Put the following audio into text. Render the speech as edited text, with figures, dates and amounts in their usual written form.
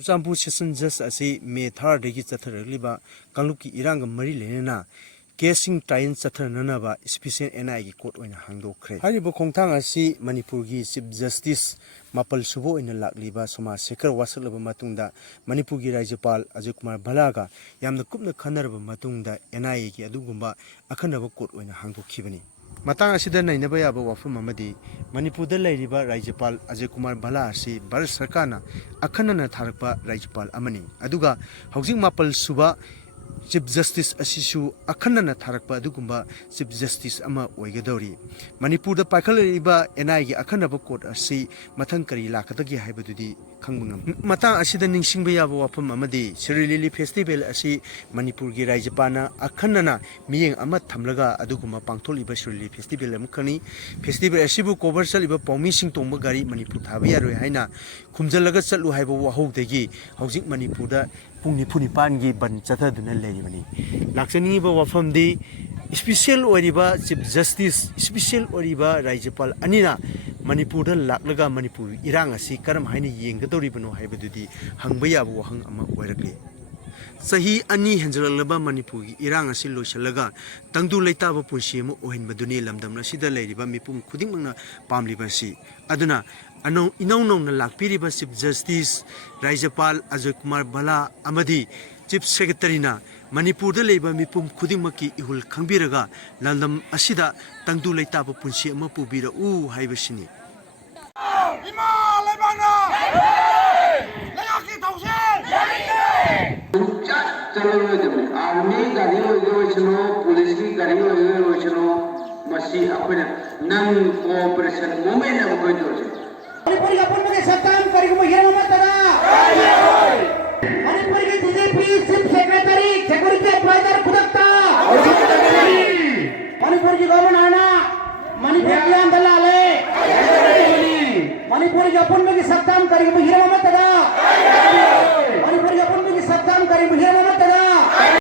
Sampu session just as a may third register liba, Kaluki Iranga Mari Lena, casing Tayan Saturn Nanava, special NI court on Hando Cray. Haribo Kongtang as si Manipurgi Sib Justice Mapal Subo in the Lak Liba, Soma, Sekar Wasalaba Matunda, Manipurgi Rajapal, Azukumar Balaga, Yam the Kupna Kanaraba Matunda, NI Adugumba, Akanava court on Hando Kibani. Matang asida na inabaya ba wafum amadi Manipur da lairiba Rajapal Ajakumar Bala si Bharat Sarkarna akhanana tharakpa Rajapal amani aduga housing mapal suba Chief Justice Asisu akhanana tharakpa adugumba Chief Justice ama oigadori Manipur da paikhalariba NI gi akhanaba court asi mathang kari lakadagi haibadudi khangmungam matang asida ningsingba yaba wafum amadi Sri Festival asi Manipur gi Rajapana akhanana miyeng ama thamlaga aduguma pangtholiba Sri Festival amkhani festival asibu cover saliba paumi sing tongba gari Manipur thabi yaroi haina khumjalaga chatlu haiba wahogdagi housing Manipur da pungni phunipan gi ban chathaduna leibani laksani ba wafam di special oriba Chief Justice special oriba Rajapal anina Manipur da laklaga Manipur irang asi karam haina yenggadoribano haibadudi hangbaya ba wahang ama oirakle Sahi ani henjalalaba Manipur irang asi loisalaga tangdu leitaba punsi mo ohenbaduni lamdamna sida leiriba mipum khudingmangna pamlibansi aduna ano inaw na lakpiriba Chief Justice Rajapal Ajoykumar Bala amadi Chief Secretary na Manipur da leiba mipum khudingmaki ihul khangbiraga landam asida tangdu leitaba punsi ama pubira u haibasini ima leibana layaki tawse army गाड़ी police की गाड़ी मसी अपने नंग cooperation moment अब कोई जो मणिपुर का अपन के सत्ताम करी को हिरा मत दा मणिपुर के BJP chief secretary security adviser खुदकता मणिपुर की गवर्नमेंट आना मणिपुर के अंदर लाले मणिपुर के अपन के सत्ताम करी को हिरा मत